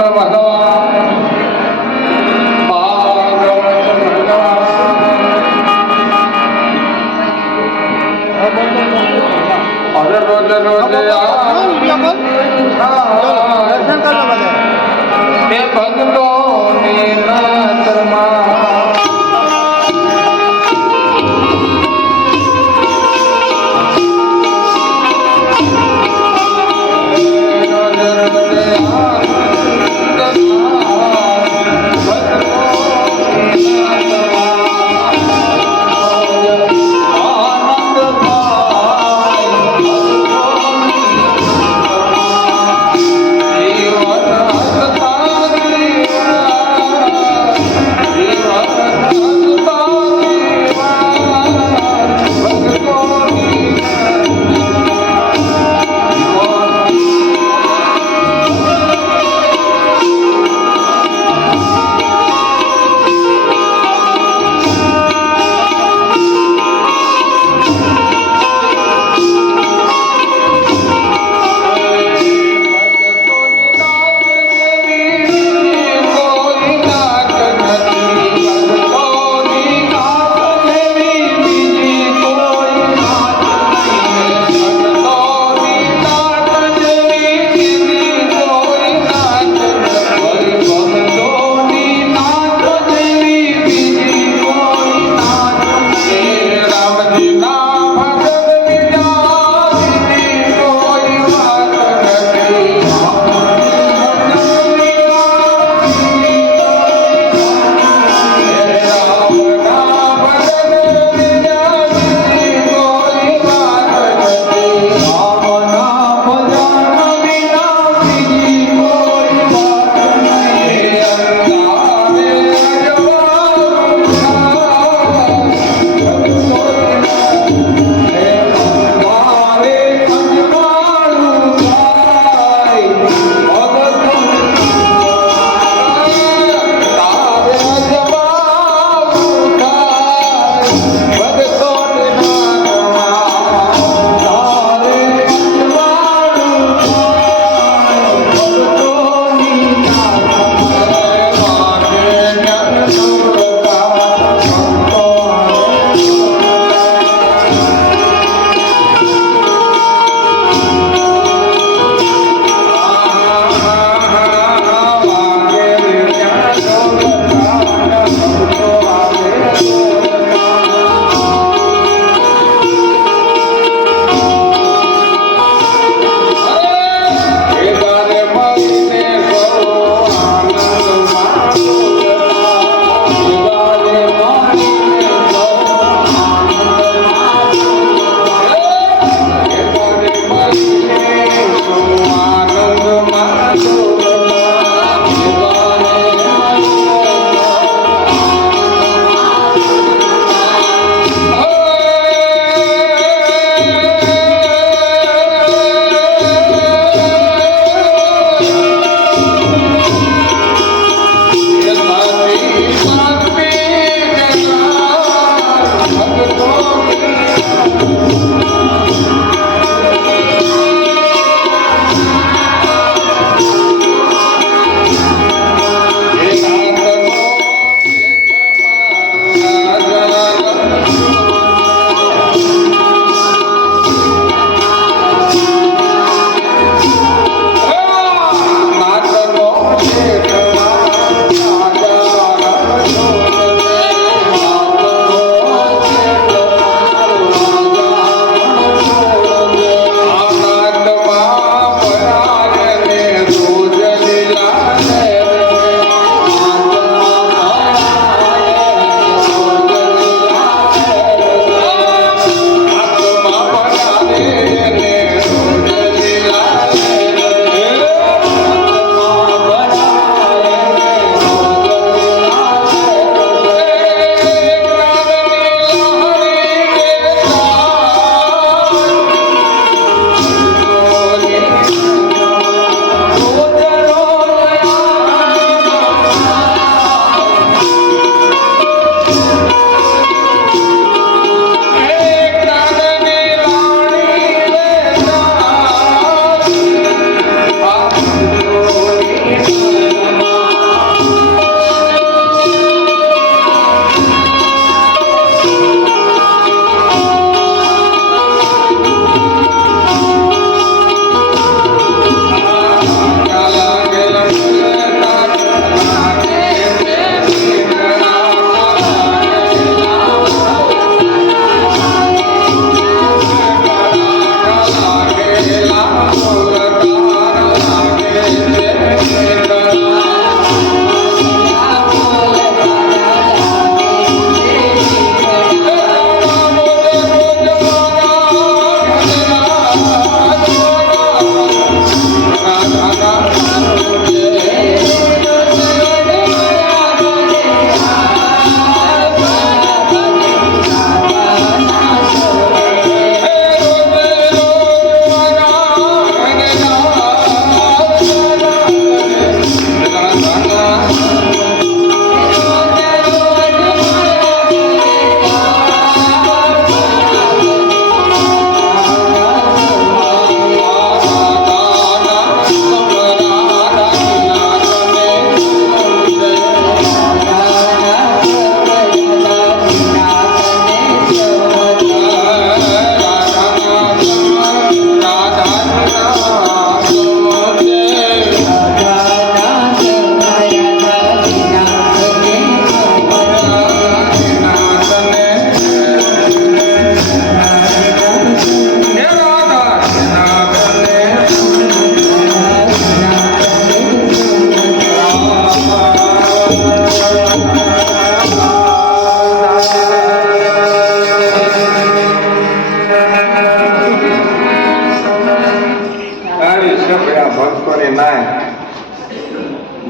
Yeah.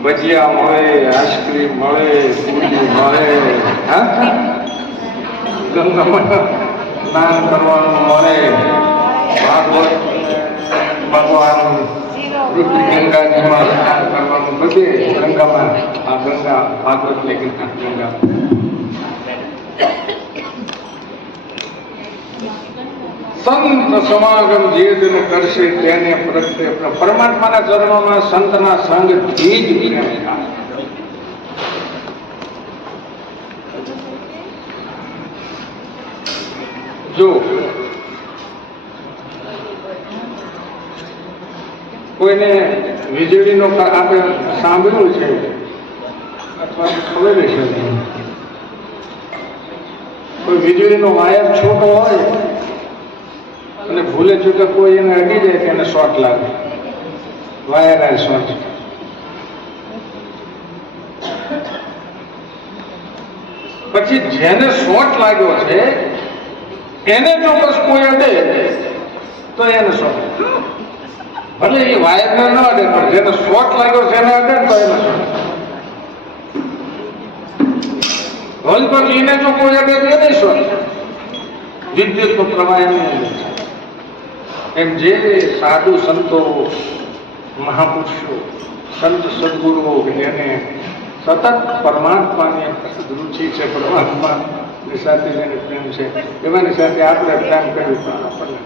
ભજીયા મળે, ice cream મળે, પૂરી મળે, ગંગામાં સ્નાન કરવાનું મળે, ભાગવત ભગવાન ગંગાજીમાં સ્નાન કરવાનું બધે ગંગામાં. આ ગંગા ભાગવત ને ગંગા સંત સમાગમ જે દિન કરશે તેને પ્રત્યે પરમાત્માના ચરણોમાં સંતના સંગથી જ પ્રેમ થાય. જો કોઈને વીજળીનો આપણે સાંભળ્યું છે અથવા ખબર છે, કોઈ વીજળીનો વાયર છોટો હોય અને ભૂલે ચૂકે કોઈ એને અડી જાય કે એને શોર્ટ લાગે, વાયર આ શોર્ટ. પછી જેને શોર્ટ લાગ્યો છે એને ચોક્કસ કોઈ અડે તો એને શોર્ટ, ભલે એ વાયરને ન અડે પણ જેને શોર્ટ લાગ્યો છે એને અડે તો એને શોર્ટ. હલ પછી એને જો કોઈ અડે તો એને શોર્ટ. વિદ્યુતનો પ્રવાહ એમ એમ જે સાધુ સંતો મહાપુરુષો સંત સદગુરુઓ એને સતત પરમાત્માની રુચિ છે, પરમાત્માની સાથે જેને પ્રેમ છે એવાની સાથે આપણે પ્રેમ કર્યું તો આપણને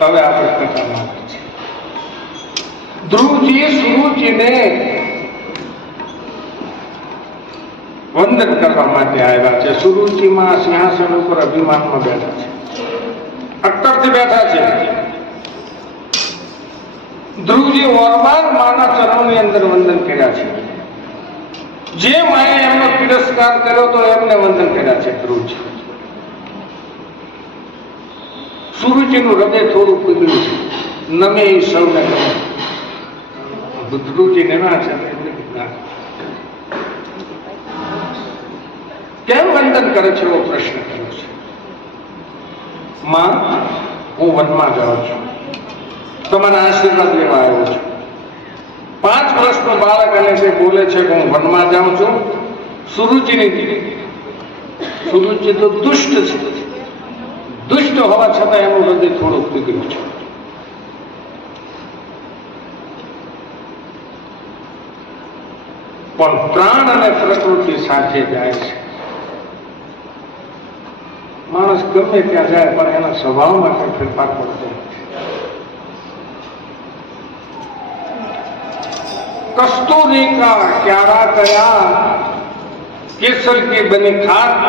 હવે આપણે કથામાં ધ્રુવજી સુરુચિને વંદન કરવા માટે આવ્યા છે. સુરુચિમાં સિંહાસન ઉપર અભિમાનમાં બેઠા છે, અક્કરથી બેઠા છે. ધ્રુવજી વારંવાર માના ચરણોની અંદર વંદન કર્યા છે. જે માએ એમનો તિરસ્કાર કર્યો તો એમને વંદન કર્યા છે ધ્રુવજી. સુરુચિનું હૃદય થોડું પીગળ્યું છે. નમે સૌને ગમે. ધ્રુવજી નમ્યા છે. કેમ વંદન કરે છે એવો પ્રશ્ન કર્યો છે. માં, હું વનમાં જાઉં છું, તમારા આશીર્વાદ લેવા આવ્યો છું. 5 વર્ષનો બાળક અને તે બોલે છે કે હું વનમાં જાઉં છું. સુરુચિ તો દુષ્ટ છે. દુષ્ટ હોવા છતાં એનું હૃદય થોડું પીગળ્યું છે. પણ પ્રાણ અને પ્રકૃતિ સાથે જાય છે. માણસ ગમે ત્યાં જાય પણ એના સ્વભાવમાં કંઈ ફેરફાર પડતો નથી. कस्तूरी का क्यारा कया, केसर की बनी खाक,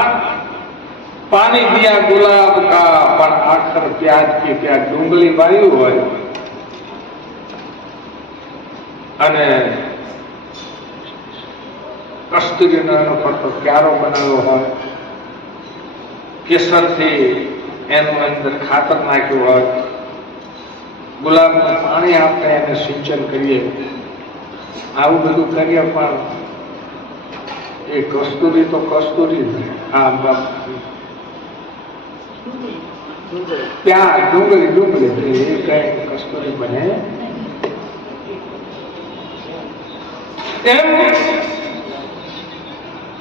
पानी दिया गुलाब का, पर आखर प्याज की ત્યાં ડુંગળી વાયું હોય અને કસ્તુરીનો એનો ફરતો ક્યારો બનાવ્યો હોય, કેસરથી એનું અંદર ખાતર નાખ્યું હોય, ગુલાબનું પાણી આપણે એને સિંચન કરીએ, આવું બધું કરીએ પણ એ કસ્તુરી તો કસ્તુરી જ. ત્યાં ડુંગળી એ કઈ કસ્તુરી બને એમ.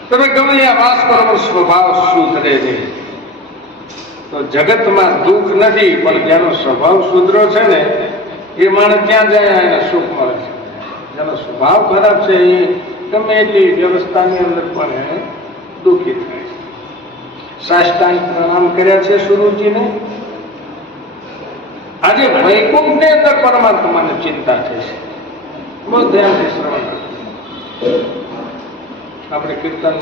તમે ગમે ત્યાં વાસ કરો સ્વભાવ સુધરે નહીં તો જગતમાં દુઃખ નથી, પણ જેનો સ્વભાવ સુધરો છે ને એ માણસ ક્યાં જાય એને સુખ મળે છે. જેનો સ્વભાવ ખરાબ છે એ ગમે એટલી વ્યવસ્થાની અંદર પણ દુઃખી થાય છે. સાષ્ટાંગ પ્રણામ કર્યા છે સુરુચિને. આજે વૈકુંઠની અંદર પરમાત્માની ચિંતા છે. બહુ ધ્યાનથી શ્રવણ કરવું. આપણે કીર્તન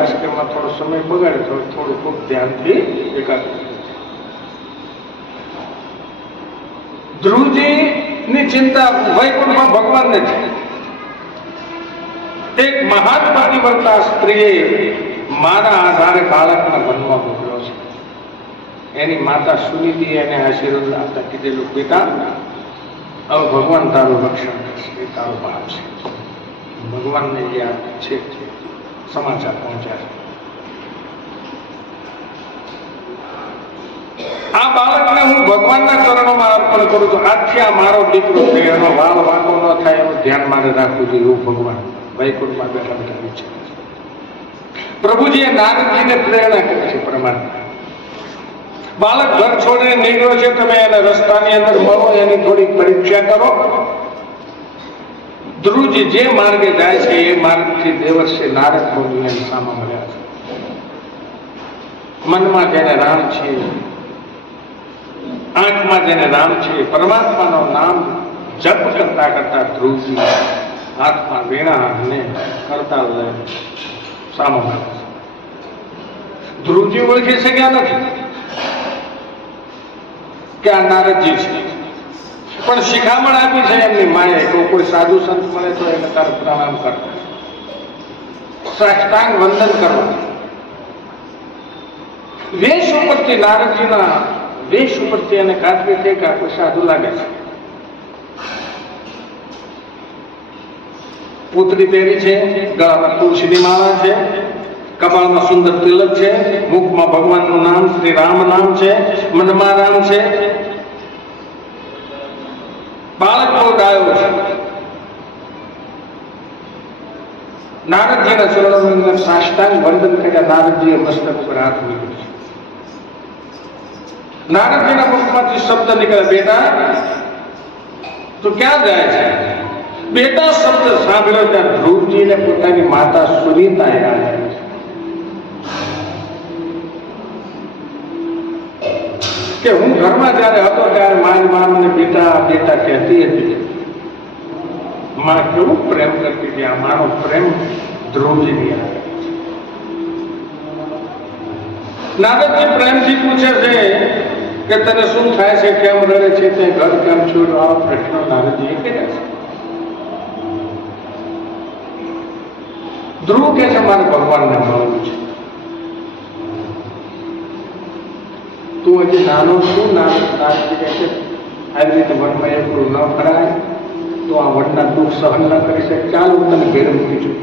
આશ્રમમાં થોડો સમય બગાડે થોડું ખૂબ ધ્યાનથી એકાગ્ર. ધ્રુવજીની ચિંતા વૈકુંઠમાં ભગવાનને છે. એક મહાન પાતિવ્રતા સ્ત્રીએ મારા આધારે બાળકના વનમાં મોકલ્યો છે. એની માતા સુનીતિ એને આશીર્વાદ આપતા કીધેલું, બેટા હવે ભગવાન તારું રક્ષણ કરશે, એ તારો ભાવ છે. ભગવાનને જે આ છે સમાચાર પહોંચ્યા છે. આ બાળકને હું ભગવાનના ચરણોમાં અર્પણ કરું છું. આજથી આ મારો દીકરો છે, એનો વાળ વાંકો ન થાય એનું ધ્યાન મારે રાખવું જોઈએ. એવું ભગવાન વૈકુંઠમાં બેઠા બેઠા વિચારે છે. પ્રભુજીએ નારદજીને પ્રેરણા કરી છે પ્રમાણે બાળક ઘર છોડીને નીકળ્યો છે, તમે એને રસ્તાની અંદર મળો, એની થોડી પરીક્ષા કરો. ધ્રુવજી જે માર્ગે જાય છે એ માર્ગથી દેવર્ષિ નારદ મુનિ એની સામે મળ્યા છે. મનમાં જેને રામ છે, આંખમાં જેને રામ છે, પરમાત્માનું નામ જપ કરતા કરતા ધ્રુવજી હાથમાં વીણા અને કરતા સામે મળે છે. ધ્રુવજી ઓળખી શક્યા નથી કે આ નારદજી છે, પણ શિખામણ આપી છે એમની માએ કે કોઈ સાધુ સંત મળે તો એને તારે પ્રણામ કરતા, સાષ્ટાંગ વંદન કરવા. વેશ ઉપરથી નારદજીના વેશ ઉપરથી એને ખાતરી થઈ કે આ કોઈ સાધુ લાગે છે. પૂતળી પહેરી છે, ગળામાં તુલસીની માળા છે, કપાળમાં સુંદર તિલક છે, મુખમાં ભગવાનનું નામ શ્રી રામ નામ છે, મનમાં રામ છે. બાળક બહુ ડાયો છે. નારદજીના ચરણોમાં સાષ્ટાંગ વંદન કર્યા. નારદજીએ મસ્તક ઉપર હાથ મૂક્યો છે. નારદજીના મુખમાંથી શબ્દ નીકળ્યા, બેટા તું ક્યાં જાય છે? બેટા શબ્દ સાંભળ્યો ત્યાં ધ્રુવજીને પોતાની માતા સુનીતા યાદ આવી કે હું ઘરમાં જયારે હતો ત્યારે મારી મા મને બેટા બેટા કહેતી હતી. માં કેવું પ્રેમ કરતી હતી. આ મારો પ્રેમ ધ્રુવજીની આવે. નારદજી પ્રેમથી પૂછે છે કે તને શું થાય છે, કેમ રડે છે, તે ઘર કેમ છોડ? આ પ્રશ્ન નારદજી કર્યા છે. ધ્રુવ કે છે મારે ભગવાનને મળવું છે. તું હજી નાનો છું. નારદજી કહે છે આવી રીતે વનમાં એકલું ન ફરાય તો આ વનના દુઃખ સહન ન કરી શકે. ચાલ હું તને ઘેર મૂકી છું.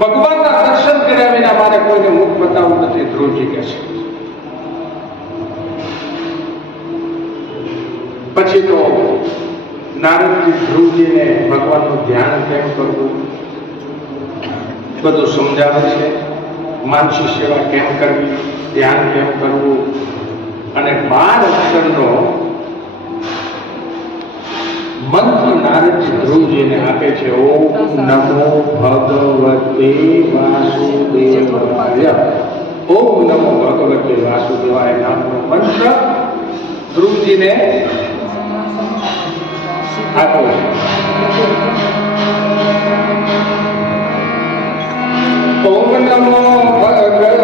ભગવાનના દર્શન કર્યા વિના મારે કોઈને મુખ બતાવવું નથી, ધ્રુવજી કહે છે. પછી તો નારદજી ધ્રુવજીને ભગવાનનું ધ્યાન કેમ કરવું બધું સમજાવે છે. માનસી સેવા કેમ કરવી, ધ્યાન કેમ કરવું, અને 12 અક્ષરનો મંત્ર નારદજી ધ્રુવજીને આપે છે. ઓમ નમો ભગવતે વાસુદેવાય. ઓમ નમો ભગવતે વાસુદેવાય નામનો મંત્ર ધ્રુવજીને આપો છે. ઓમ નમો ભગવતે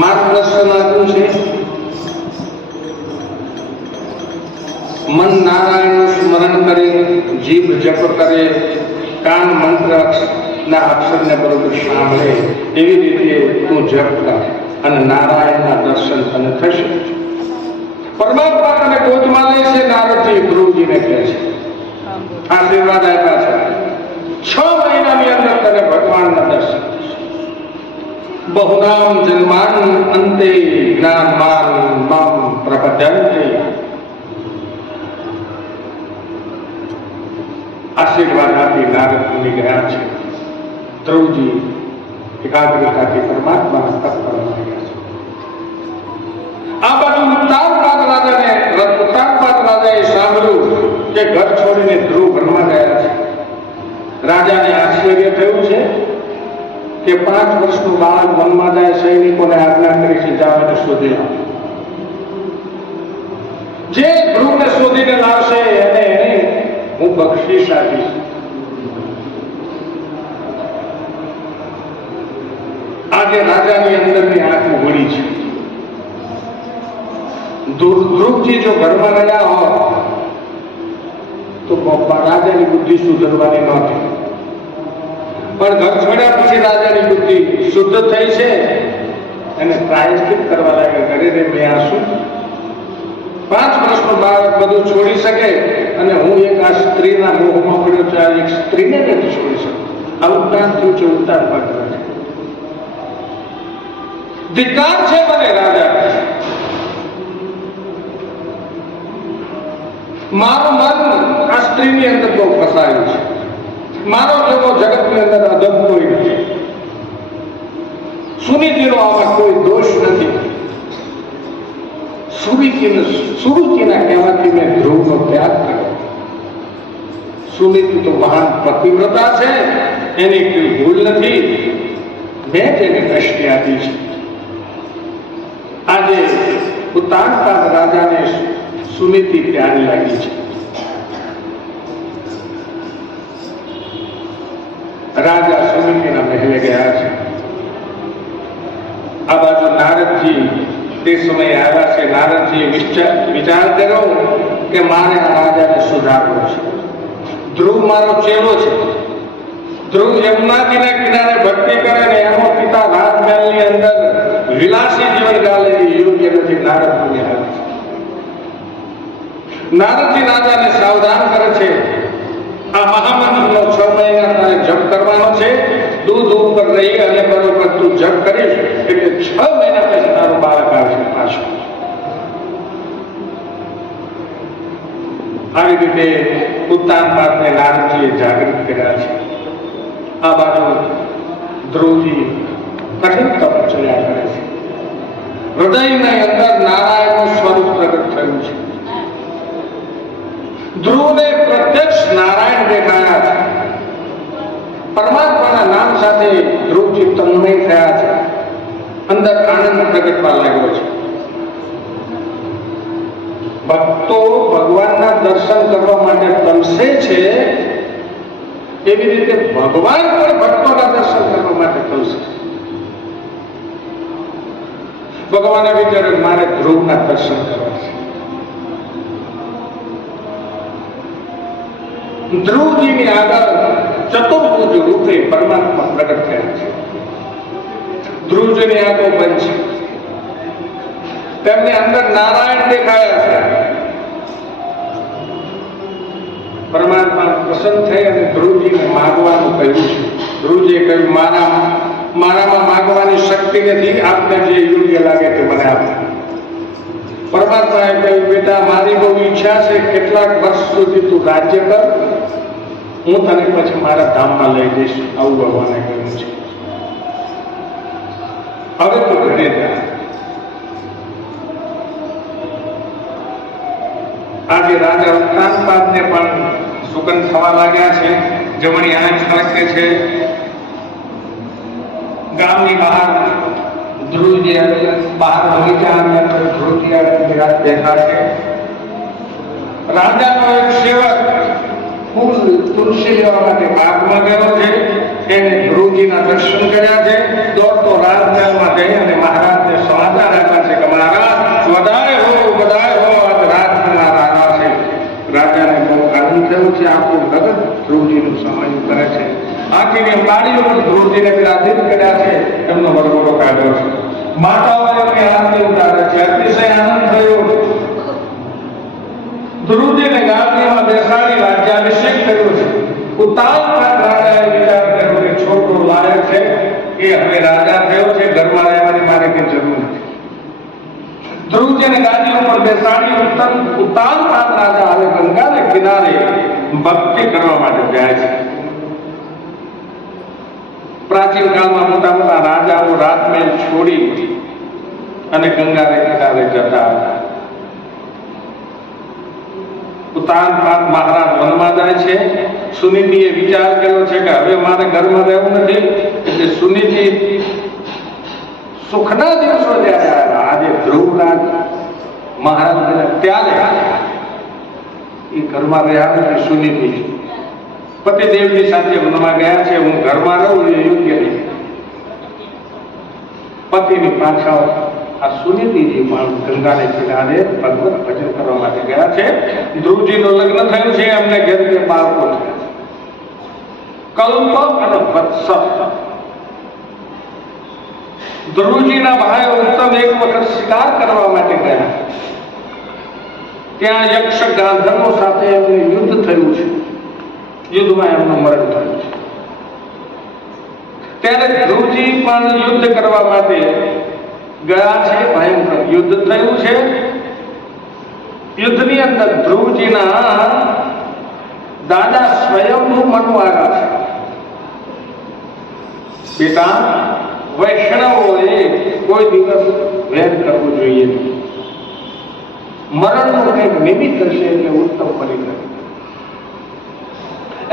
માર્ગદર્શન આપ્યું છે. મન નારાયણનું સ્મરણ કરે, જીભ જપ કરે, કાન મંત્ર ના અક્ષરને બરોબર સાંભળે, એવી રીતે તું જપ કર અને નારાયણના દર્શન તને થશે. પરમાત્મા તને ગોદમાં લે છે. નારદજી ધ્રુવજીને કહે છે આશીર્વાદ આપ્યા છે 6 મહિનાની અંદર તને ભગવાનના દર્શન થશે. બહુનામ જન્માન અંતે જ્ઞાનવાન મમ પ્રપદ્યન્તે. આશીર્વાદ આપી નારદ મુનિ ગયા છે. ધ્રુવજી એકાગ્રતાથી પરમાત્માના તપ કરવા લાગ્યા છે. આ બાજુ ઉત્તાનપાદ રાજાએ સાંભળ્યું કે ઘર છોડીને ધ્રુવ વનમાં ગયા છે. રાજાને આશ્ચર્ય થયું છે કે 5 વર્ષનું બાળક વનમાં જાય, સૈનિકોને આજ્ઞા કરી છે જાઓ એને શોધી લાવો. જે ધ્રુવને શોધીને લાવશે એને હું બક્ષિસ આપીશ. આજે રાજાની અંદરની આંખ ઉઘડી છે. ધ્રુવજી જો ઘરમાં રહ્યા હોય તો રાજાની બુદ્ધિ સુધરવાની નહોતી, પણ ઘર છોડ્યા પછી રાજાની બુદ્ધિ શુદ્ધ થઈ છે. એને પ્રાયશ્ચિત કરવા લાગે. ઘરે મેં આ શું 5 વર્ષનો બાળક બધું છોડી શકે અને હું એક આ સ્ત્રીના મોહમાં પડ્યો છું, આ એક સ્ત્રીને નથી છોડી શકતો. આ ઉત્તાન થયું છે. ઉત્તાન પાત્ર છે. ધિક્કાર છે મને રાજા. મારું મન આ સ્ત્રીની અંદર બહુ ફસાયું છે. મારો જેવો જગતની અંદર અધમ કોઈ નથી. સુનીતિનો આમાં કોઈ દોષ નથી. સુરુચિના કહેવાથી મેં ધ્રુવનો ત્યાગ કર્યો. સુનીતિ તો મહાન પતિવ્રતા છે, એની કોઈ ભૂલ નથી. મેં તેને દ્રષ્ટિ આપી છે. આજે ઉત્તાનપાદ રાજાને સુનીતિ પ્યારી લાગી છે. રાજા સુનીતિના મહેલે ગયા છે. આ બાજુ નારદજી તે સમયે આવ્યા છે. નારદજીએ વિચાર કર્યો કે મારે આ રાજાને સુધારવો છે. ધ્રુવ મારો ચેલો છે. ધ્રુવ યમુનાજીના કિનારે ભક્તિ કરે ને એનો પિતા રાજમહેલની અંદર વિલાસી જીવન ગાલે યોગ્ય નથી. નારદ મુનિ આવે છે. નારદજી રાજાને સાવધાન કરે છે. આ મહામંત્રનો 6 મહિના તારે જપ કરવાનો છે. દૂધ ઉપર રહી અને બરોબર તું જપ કરીશ એટલે 6 મહિના પછી તારું બાળક આવશે પાછું. આવી રીતે ઉત્તાનપાદને નારદજીએ જાગૃત કર્યા છે. આ બાજુ ધ્રુવજી કઠિન તપશ્ચર્યા કરે છે. હૃદયની અંદર નારાયણનું સ્વરૂપ પ્રગટ થયું છે. ધ્રુવને પ્રત્યક્ષ નારાયણ દેખાયા છે. પરમાત્માના નામ સાથે ધ્રુવજી તન્મય થયા છે. અંદર આનંદ પ્રગટવા લાગ્યો છે. ભક્તો ભગવાનના દર્શન કરવા માટે તરસે છે, એવી રીતે ભગવાન પણ ભક્તોના દર્શન કરવા માટે તરસે છે. ભગવાને વિચાર્યું મારે ધ્રુવના દર્શન કરવા છે. ધ્રુવજીની આગળ ચતુર્ભુજ રૂપે પરમાત્મા પ્રગટ થયા છે. ધ્રુવજીની આંખો બંધ છે. તેમને અંદર નારાયણ દેખાયા છે. પરમાત્મા પ્રસન્ન થઈ અને ધ્રુવજીને માગવાનું કહ્યું છે. ધ્રુવજીએ કહ્યું મારામાં માગવાની શક્તિ નથી, આપને જે યોગ્ય લાગે તે મને આપો. પરમાત્માએ કહ્યું બેટા મારી બહુ ઈચ્છા છે, કેટલાક વર્ષ સુધી તું રાજ્ય કર, હું તને પછી મારા ધામમાં લઈ જઈશ. આવું ભગવાને કહ્યું છે. હવે તું ઘરે જા. આજે રાજા ઉત્તાનપાદને પણ સુગંધ થવા લાગ્યા છે. જમણી આંખ ફરકે છે. ગામની બહાર ધ્રુવજી બહાર બગીચાની અંદર ધ્રુવજી વિરાટ બેઠા છે. રાજાનો એક સેવક ફૂલ તુલસી લેવા માટે બાગમાં ગયો છે. એને ધ્રુવજીના દર્શન કર્યા છે. દોડતો રાજમહેલમાં જઈ અને મહારાજને સમાચાર આપ્યા છે કે મહારાજ બધાય હો આજ રાજના રાજા છે. રાજાને બહુ આનંદ થયો છે. આખું નગર ધ્રુવજીનું સમાયું કરે છે. આખીની બાળીઓ પણ ધ્રુવજીને બિરાજિત કર્યા છે. એમનો વરઘોડો કાઢ્યો છે. માતાઓ એમની આરતી ઉતારે છે. અતિશય આનંદ થયો. ધ્રુવજીને ગાદીમાં બેસાડી રાજ્યાભિષેક ધ્રુવજીને ગાદી ઉપર બેસાડી ઉતાન રાજા હવે ગંગાને કિનારે ભક્તિ કરવા માટે જાય છે. પ્રાચીન કાળમાં મોટા મોટા રાજાઓ રાજમહેલ છોડી અને ગંગાને કિનારે જતા હતા. ઉતાન મહારાજ વનમાં જાય છે. સુનીતિએ વિચાર કર્યો છે કે હવે મારે ઘરમાં રહેવું નથી, એટલે સુનીતિ સુખના દિવસો જ્યારે આવ્યા, આજે ધ્રુવરાજ મહારાજ ત્યારે એ ઘરમાં રહ્યા નથી. સુનીતિ પતિદેવની સાથે વનમાં ગયા છે. હું ઘરમાં રહું એ યોગ્ય નહીં. પતિની પાછળ આ સુનીતિજી પણ ગંગાને કિનારે ભગવત ભજન કરવા માટે ગયા છે. ધ્રુવજીનું લગ્ન થયું છે. એમને ઘેર ઘેર બાળકો થયા. કલ્પ અને વત્સ. ધ્રુવજીના ભાઈ ઉત્તમ એક વખત શિકાર કરવા માટે ગયા. ત્યાં યક્ષ ગાંધર્વો સાથે એમને યુદ્ધ થયું છે. યુદ્ધમાં એમનું મરણ થયું છે. ત્યારે ધ્રુવજી પણ યુદ્ધ કરવા માટે ગયા છે. ભયંકર યુદ્ધ થયું છે. યુદ્ધની અંદર ધ્રુવજીના દાદા સ્વયંભૂ મનુ આવ્યા છે. બેટા, વૈષ્ણવોએ કોઈ દિવસ વેર કરવું જોઈએ નહીં. મરણનું કંઈક નિમિત્ત હશે એટલે ઉત્તમ પરિણામ.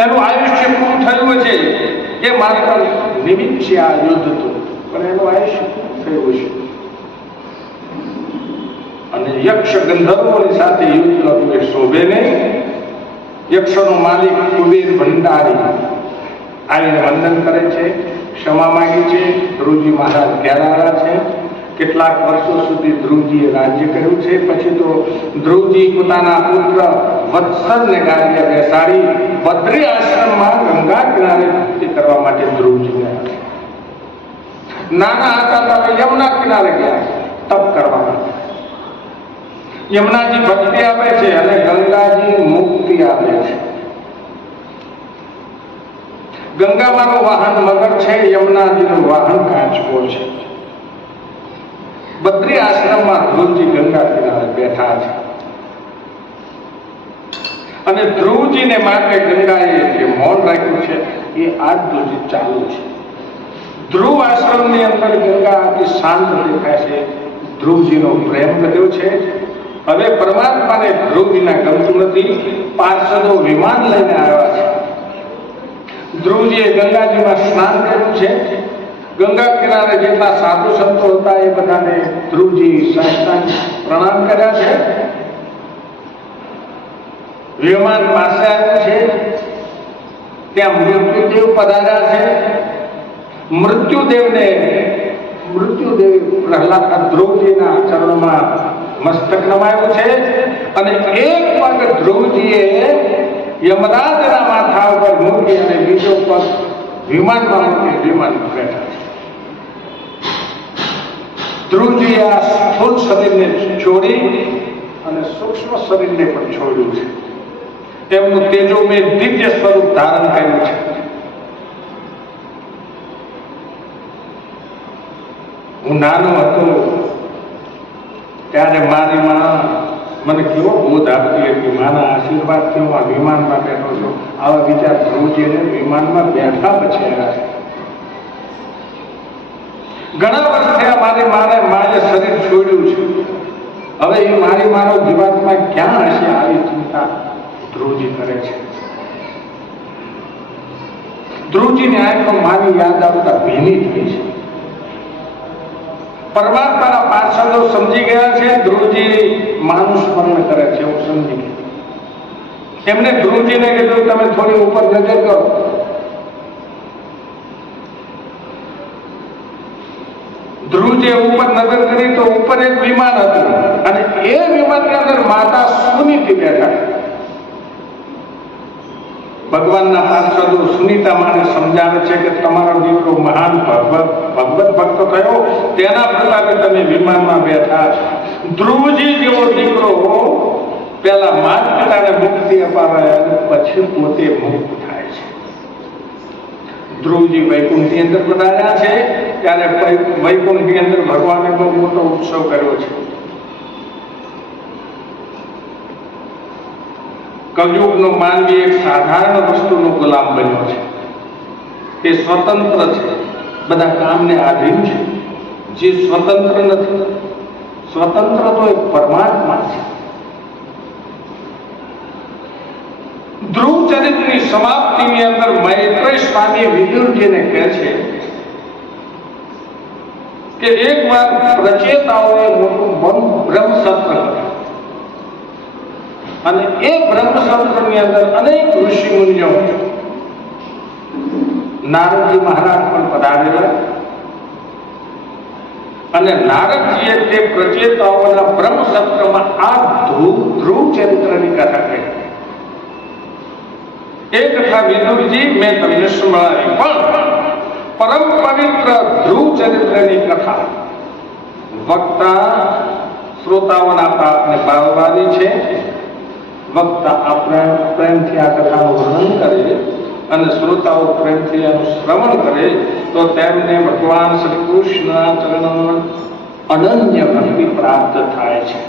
એનું આયુષ્ય પૂરું થયું છે એ માત્ર નિમિત્ત છે. આ યુદ્ધ તો પણ એનું આયુષ્ય થયું છે. અને યક્ષ ગંધર્વોની સાથે યુદ્ધ કરવું એ શોભે નહીં. યક્ષનો માલિક કુબેર ભંડારી આવીને વંદન કરે છે, ક્ષમા માંગી છે. ધ્રુવજી મહારાજ ઘેરાયા છે. કેટલાક વર્ષો સુધી ધ્રુવજીએ રાજ્ય કર્યું છે. પછી તો ધ્રુવજી પોતાના પુત્ર વત્સલને ગાદીએ બેસાડી બદ્રી આશ્રમમાં ગંગા કિનારે ભક્તિ કરવા માટે ધ્રુવજી ગયા છે. નાના હતા તો યમુના કિનારે ગયા તપ કરવા માટે. યમુનાજી ભક્તિ આપે છે અને ગંગાજી મુક્તિ આપે છે. ગંગામાનું વાહન મગર છે, યમુનાજીનું વાહન કાચબો છે. બદ્રી આશ્રમમાં ધ્રુવજી ગંગા કિનારે બેઠા છે અને ધ્રુવજીને માટે ગંગાએ જે મૌન રાખ્યું છે એ આજ સુધી ચાલુ છે. ધ્રુવ આશ્રમની અંદર ગંગા આટલી શાંત દેખાય છે. ધ્રુવજીનો પ્રેમ કર્યો છે. હવે પરમાત્માને ધ્રુવજીના ગમતું નથી. પાર્ષદો વિમાન લઈને આવ્યા છે. ધ્રુવજીએ ગંગાજીમાં સ્નાન કર્યું છે. ગંગા કિનારે જેટલા સાધુ સંતો હતા એ બધાને ધ્રુવજી સાષ્ટાંગ પ્રણામ કર્યા છે. વિમાન પાસે આવ્યું છે. ત્યાં મૃત્યુદેવ પધાર્યા છે. મૃત્યુદેવ પ્રહલાદ ધ્રુવજીના ચરણોમાં મસ્તક નમાયું છે અને એક પગ ધ્રુવજીએ યમરાજના માથા ઉપર મૂકી અને બીજો પગ વિમાનમાં મૂકી વિમાનમાં બેઠા છે. ધ્રુવજી આ સ્થૂળ શરીરને છોડી અને સૂક્ષ્મ શરીરને પણ છોડ્યું છે. તેમનું તેજોમય દિવ્ય સ્વરૂપ ધારણ કર્યું છે. હું નાનો હતો ત્યારે મારી માં મને કેવો બોધ આપતી હતી. મારા આશીર્વાદથી હું આ વિમાનમાં બેઠો છું. આવા વિચાર ધ્રુવજીને વિમાનમાં બેઠા પછી આવ્યા. ઘણા વર્ષ થયા મારી માએ શરીર છોડ્યું છે. હવે એ મારી મારો જીવાત્મા ક્યાં હશે આવી ચિંતા ધ્રુવજી કરે છે. ધ્રુવજીની આંખો મારી યાદ આવતા ભીની થઈ છે. પરમાત્માના પાર્ષદો સમજી ગયા છે. ધ્રુવજી માનું સ્મરણ કરે છે. હું સમજી ગયો. એમને ધ્રુવજીને કીધું તમે થોડી ઉપર નજર કરો. ધ્રુવજીએ ઉપર નજર કરી તો ઉપર એક વિમાન હતું અને એ વિમાનની અંદર માતા સુનીતિ બેઠા. ભગવાનના પાર્ષદો સુનીતા માને સમજાવે છે કે તમારો દીકરો મહાન ભગવત ભક્ત થયો, તેના પ્રતાપે તમે વિમાનમાં બેઠા છો. ધ્રુવજી જેવો દીકરો પેલા માત પિતાને મુક્તિ અપાવે અને પછી પોતે મુક્ત થાય છે. ધ્રુવજી વૈકુંઠની અંદર પધાર્યા છે. ત્યારે વૈકુંઠની અંદર ભગવાને બહુ મોટો ઉત્સવ કર્યો છે. કલયુગનો માનવી એક સાધારણ વસ્તુનો ગુલામ બન્યો છે. તે સ્વતંત્ર છે, બધા કામને આધીન છે. જે સ્વતંત્ર નથી, સ્વતંત્ર તો એક પરમાત્મા છે. ધ્રુવ ચરિત્રની સમાપ્તિની અંદર મૈત્રેય સ્વામી વિદુરજીને કહે છે કે એકવાર પ્રચેતાઓએ મોટું બ્રહ્મસત્ર કર્યું અને એ બ્રહ્મસત્રની અંદર અનેક ઋષિ મુનિઓ, નારદજી મહારાજ પણ પધારેલા અને નારદજીએ તે પ્રચેતાઓના બ્રહ્મસત્રમાં આ ધ્રુવ ચરિત્રની કથા કહી. એ કથા વિદુરજી મેં તમને સંભળાવી, પણ પરમ પવિત્ર ધ્રુવ ચરિત્રની કથા વક્તા શ્રોતાઓના પાપને બાળવાની છે. વક્તા આપણે પ્રેમથી આ કથાનું વર્ણન કરે અને શ્રોતાઓ પ્રેમથી એનું શ્રવણ કરે તો તેમને ભગવાન શ્રી કૃષ્ણના ચરણોમાં અનન્ય ભક્તિ પ્રાપ્ત થાય છે.